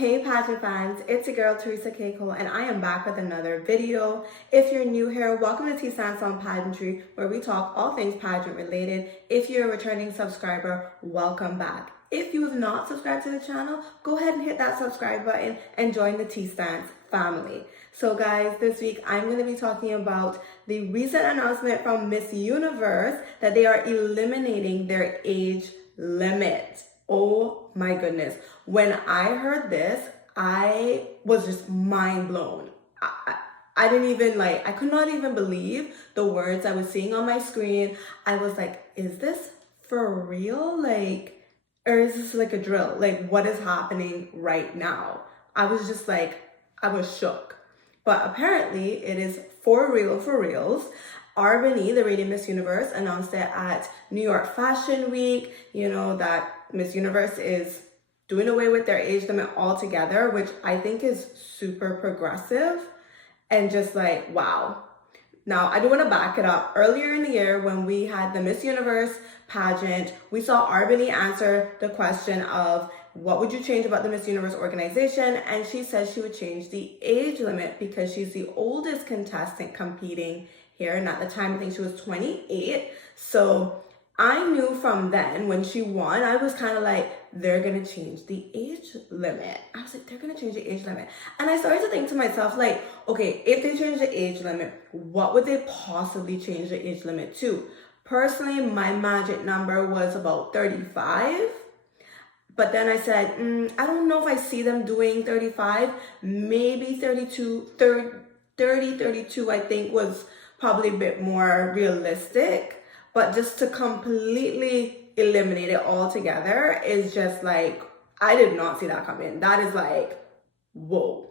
Hey pageant fans, it's your girl Theresa K and I am back with another video. If you're new here, welcome to Tea Science on Pageantry, where we talk all things pageant related. If you're a returning subscriber, welcome back. If you have not subscribed to the channel, go ahead and hit that subscribe button and join the Tea Science family. So guys, this week I'm going to be talking about the recent announcement from Miss Universe that they are eliminating their age limit. Oh my goodness. When I heard this, I was just mind blown. I could not even believe the words I was seeing on my screen. I was like, is this for real? Or is this like a drill? What is happening right now? I was just like, I was shook. But apparently it is for real, for reals. R'Bonney, the reigning Miss Universe, announced it at New York Fashion Week, that Miss Universe is doing away with their age limit altogether, which I think is super progressive and just like, wow. Now, I do want to back it up. Earlier in the year, when we had the Miss Universe pageant, we saw R'Bonney answer the question of what would you change about the Miss Universe organization? And she said she would change the age limit because she's the oldest contestant competing here. And at the time, I think she was 28. So I knew from then when she won, I was kind of like, they're going to change the age limit. I was like, they're going to change the age limit. And I started to think to myself, like, okay, if they change the age limit, what would they possibly change the age limit to? Personally, my magic number was about 35. But then I said, I don't know if I see them doing 35, maybe 32, 32, I think was probably a bit more realistic. But just to completely eliminate it altogether is just like, I did not see that coming. That is like, whoa,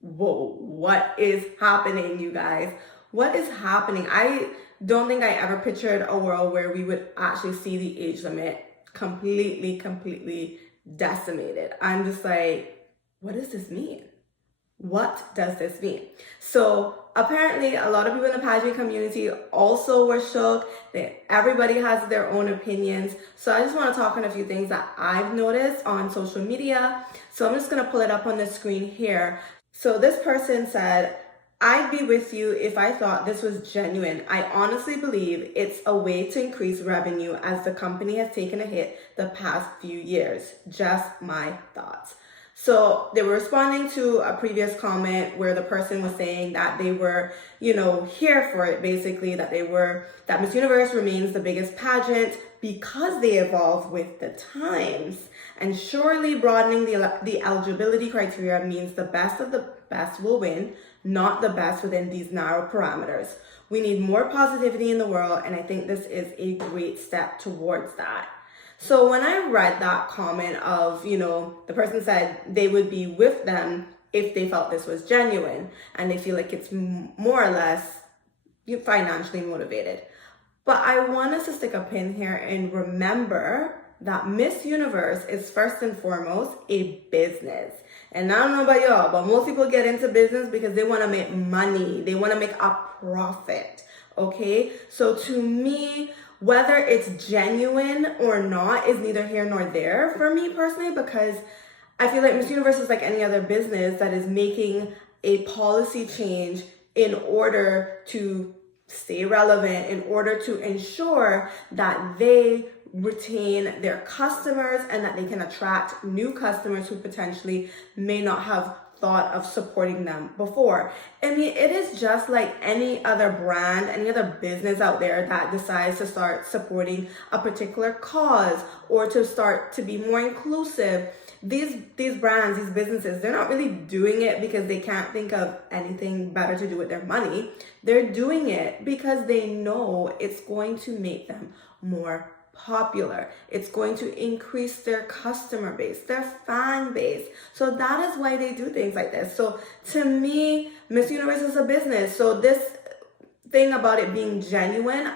what is happening, you guys? What is happening? I don't think I ever pictured a world where we would actually see the age limit completely decimated. I'm just like, what does this mean? What does this mean? So apparently a lot of people in the pageant community also were shook. Everybody has their own opinions. So I just want to talk on a few things that I've noticed on social media. So I'm just going to pull it up on the screen here. So this person said, I'd be with you if I thought this was genuine. I honestly believe it's a way to increase revenue as the company has taken a hit the past few years. Just my thoughts. So they were responding to a previous comment where the person was saying that they were, here for it, basically, that Miss Universe remains the biggest pageant because they evolve with the times. And surely broadening the eligibility criteria means the best of the best will win, not the best within these narrow parameters. We need more positivity in the world, and I think this is a great step towards that. So when I read that comment of, the person said they would be with them if they felt this was genuine, and they feel like it's more or less financially motivated. But I want us to stick a pin here and remember that Miss Universe is first and foremost a business. And I don't know about y'all, but most people get into business because they want to make money. They want to make a profit. Okay? So to me, whether it's genuine or not is neither here nor there for me personally, because I feel like Miss Universe is like any other business that is making a policy change in order to stay relevant, in order to ensure that they retain their customers and that they can attract new customers who potentially may not have thought of supporting them before. I mean, it is just like any other brand, any other business out there that decides to start supporting a particular cause or to start to be more inclusive. These brands, these businesses, they're not really doing it because they can't think of anything better to do with their money. They're doing it because they know it's going to make them more popular. It's going to increase their customer base, their fan base. So that is why they do things like this. So to me, Miss Universe is a business. So this thing about it being genuine,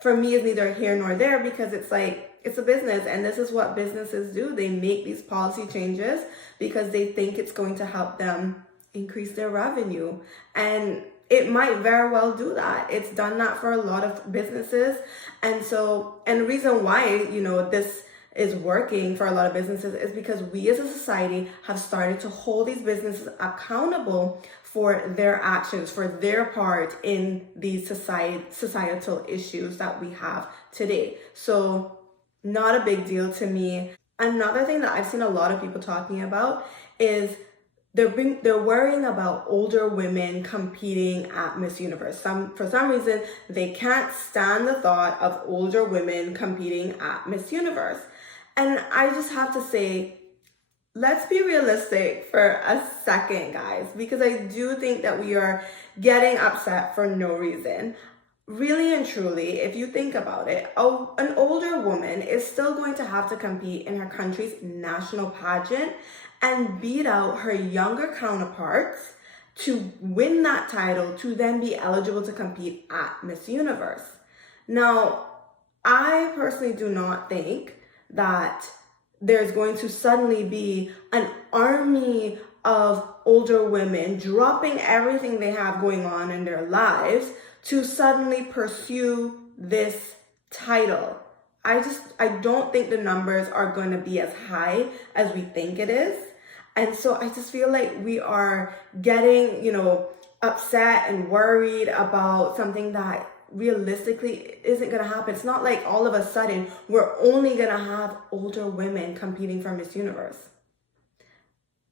for me, is neither here nor there, because it's like, it's a business, and this is what businesses do. They make these policy changes because they think it's going to help them increase their revenue. And it might very well do that. It's done that for a lot of businesses. And the reason why, this is working for a lot of businesses is because we as a society have started to hold these businesses accountable for their actions, for their part in these societal issues that we have today. So not a big deal to me. Another thing that I've seen a lot of people talking about is they're worrying about older women competing at Miss Universe. For some reason, they can't stand the thought of older women competing at Miss Universe. And I just have to say, let's be realistic for a second, guys, because I do think that we are getting upset for no reason. Really and truly, if you think about it, an older woman is still going to have to compete in her country's national pageant and beat out her younger counterparts to win that title to then be eligible to compete at Miss Universe. Now, I personally do not think that there's going to suddenly be an army of older women dropping everything they have going on in their lives to suddenly pursue this title. I don't think the numbers are going to be as high as we think it is. And so I just feel like we are getting, upset and worried about something that realistically isn't going to happen. It's not like all of a sudden we're only going to have older women competing for Miss Universe.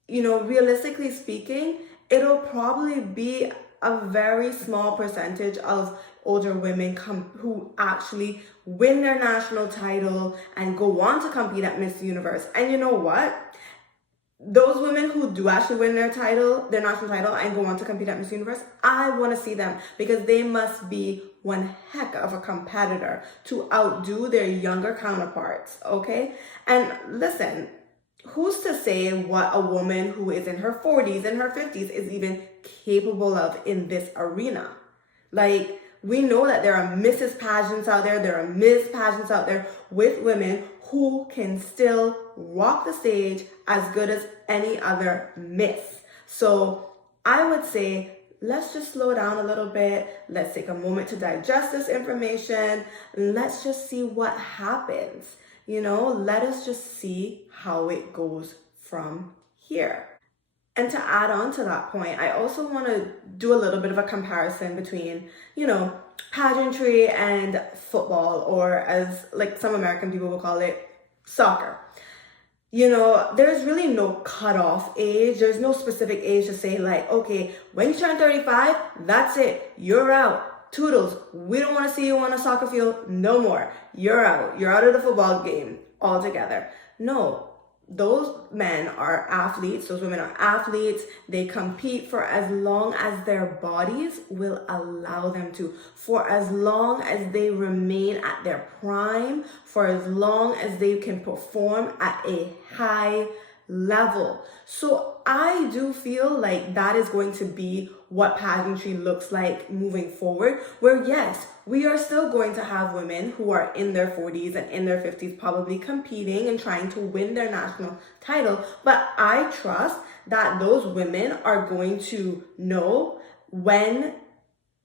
Realistically speaking, it'll probably be a very small percentage of older women who actually win their national title and go on to compete at Miss Universe. And you know what? Those women who do actually win their national title and go on to compete at Miss Universe, I want to see them because they must be one heck of a competitor to outdo their younger counterparts, okay? And listen, who's to say what a woman who is in her 40s and her 50s is even capable of in this arena? Like, we know that there are Mrs. Pageants out there, there are Miss Pageants out there with women who can still walk the stage as good as any other Miss. So I would say, let's just slow down a little bit. Let's take a moment to digest this information. Let's just see what happens. Let us just see how it goes from here. And to add on to that point, I also want to do a little bit of a comparison between, pageantry and football, or as like some American people will call it, soccer. There's really no cutoff age. There's no specific age to say like, okay, when you turn 35, that's it. You're out. Toodles. We don't want to see you on a soccer field no more. You're out. You're out of the football game altogether. No. Those men are athletes, those women are athletes. They compete for as long as their bodies will allow them to, for as long as they remain at their prime, for as long as they can perform at a high level. So I do feel like that is going to be what pageantry looks like moving forward, where yes, we are still going to have women who are in their 40s and in their 50s probably competing and trying to win their national title. But I trust that those women are going to know when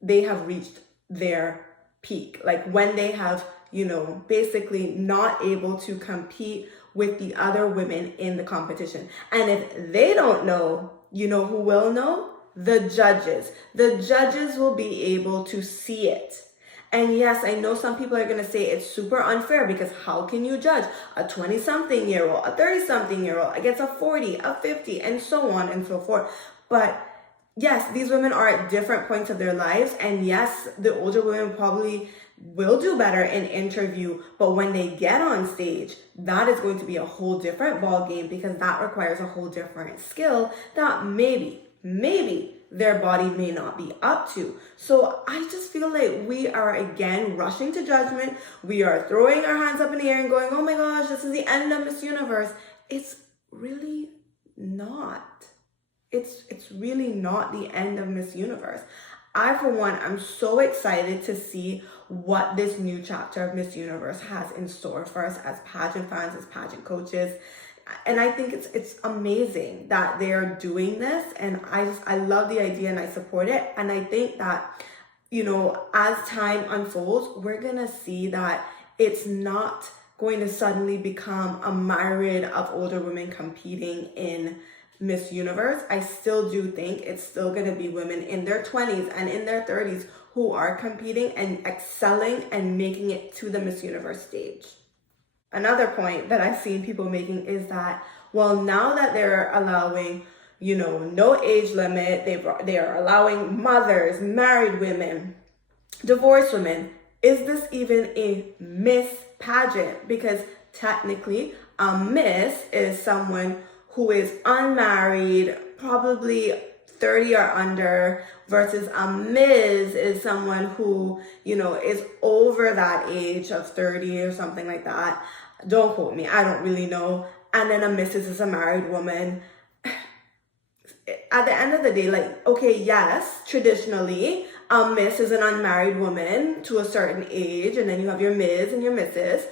they have reached their peak, like when they have, basically not able to compete with the other women in the competition. And if they don't know, who will know? The judges. The judges will be able to see it. And yes, I know some people are going to say it's super unfair because how can you judge a 20-something-year-old, a 30-something-year-old against a 40, a 50, and so on and so forth. But yes, these women are at different points of their lives. And yes, the older women probably will do better in interview, but when they get on stage, that is going to be a whole different ball game because that requires a whole different skill that maybe their body may not be up to. So I just feel like we are again rushing to judgment. We are throwing our hands up in the air and going, oh my gosh, this is the end of Miss Universe. It's really not. It's really not the end of Miss Universe. I, for one, I'm so excited to see what this new chapter of Miss Universe has in store for us as pageant fans, as pageant coaches. And I think it's amazing that they're doing this. And I love the idea and I support it. And I think that, as time unfolds, we're going to see that it's not going to suddenly become a myriad of older women competing in Miss Universe. I still do think it's still going to be women in their 20s and in their 30s who are competing and excelling and making it to the Miss Universe stage. Another point that I've seen people making is that, well, now that they're allowing, no age limit, they are allowing mothers, married women, divorced women, is this even a Miss pageant? Because technically, a Miss is someone who is unmarried, probably 30 or under, versus a Ms. is someone who, is over that age of 30 or something like that. Don't quote me, I don't really know. And then a Mrs. is a married woman. At the end of the day, okay, yes, traditionally, a Miss is an unmarried woman to a certain age, and then you have your Ms. and your Mrs.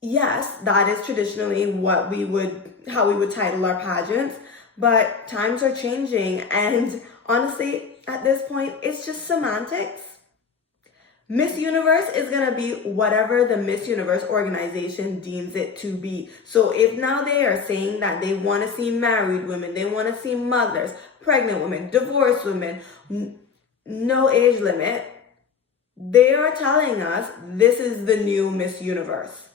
Yes, that is traditionally how we would title our pageants, but times are changing, and honestly, at this point, it's just semantics. Miss Universe is going to be whatever the Miss Universe organization deems it to be. So if now they are saying that they want to see married women, they want to see mothers, pregnant women, divorced women, no age limit, they are telling us this is the new Miss Universe.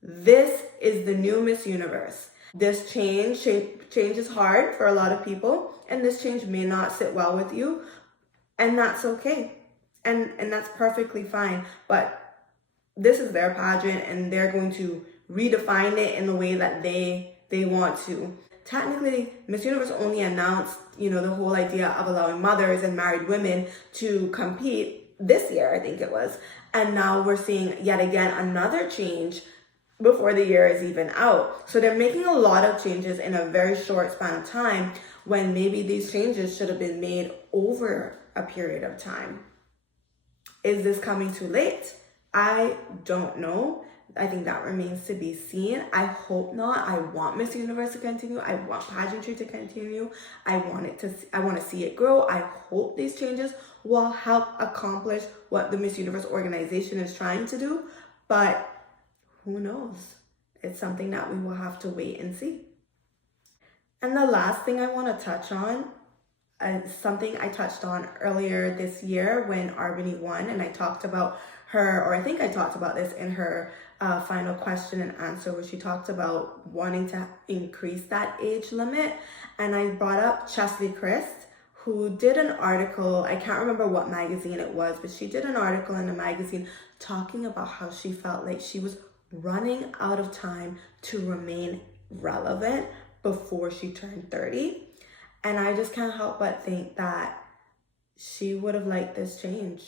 This is the new Miss Universe. This change is hard for a lot of people, and this change may not sit well with you, and that's okay. And that's perfectly fine. But this is their pageant, and they're going to redefine it in the way that they want to. Technically, Miss Universe only announced, the whole idea of allowing mothers and married women to compete this year, I think it was. And now we're seeing yet again another change before the year is even out. So they're making a lot of changes in a very short span of time, when maybe these changes should have been made over a period of time. Is this coming too late? I don't know. I think that remains to be seen. I hope not. I want Miss Universe to continue. I want pageantry to continue. I want to see it grow. I hope these changes will help accomplish what the Miss Universe organization is trying to do. But who knows? It's something that we will have to wait and see. And the last thing I want to touch on something I touched on earlier this year when R'Bonney won, and I talked about her, or I think I talked about this in her final question and answer, where she talked about wanting to increase that age limit. And I brought up Chesley Christ, who did an article, I can't remember what magazine it was, but she did an article in a magazine talking about how she felt like she was running out of time to remain relevant before she turned 30. And I just can't help but think that she would have liked this change.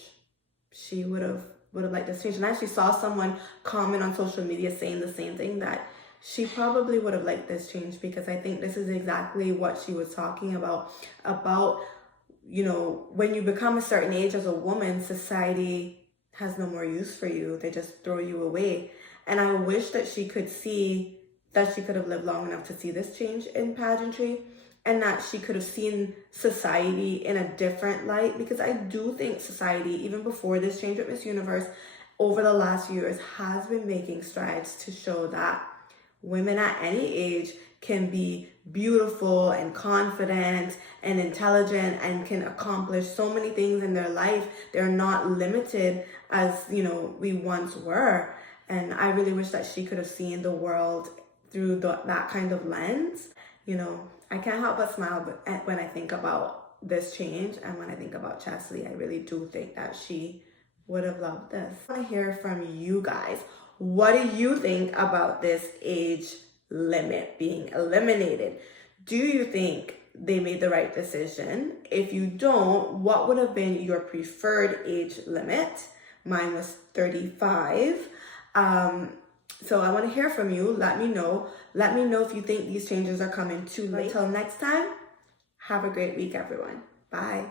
She would have liked this change. And I actually saw someone comment on social media saying the same thing, that she probably would have liked this change, because I think this is exactly what she was talking about, when you become a certain age as a woman, society has no more use for you. They just throw you away. And I wish that she could see that she could have lived long enough to see this change in pageantry, and that she could have seen society in a different light, because I do think society, even before this change with Miss Universe, over the last few years, has been making strides to show that women at any age can be beautiful and confident and intelligent and can accomplish so many things in their life. They're not limited as, we once were. And I really wish that she could have seen the world through that kind of lens. I can't help but smile when I think about this change, and when I think about Chesley, I really do think that she would have loved this. I want to hear from you guys. What do you think about this age limit being eliminated? Do you think they made the right decision? If you don't, what would have been your preferred age limit? Mine was 35. So I want to hear from you. Let me know. Let me know if you think these changes are coming too late. Until next time, have a great week, everyone. Bye.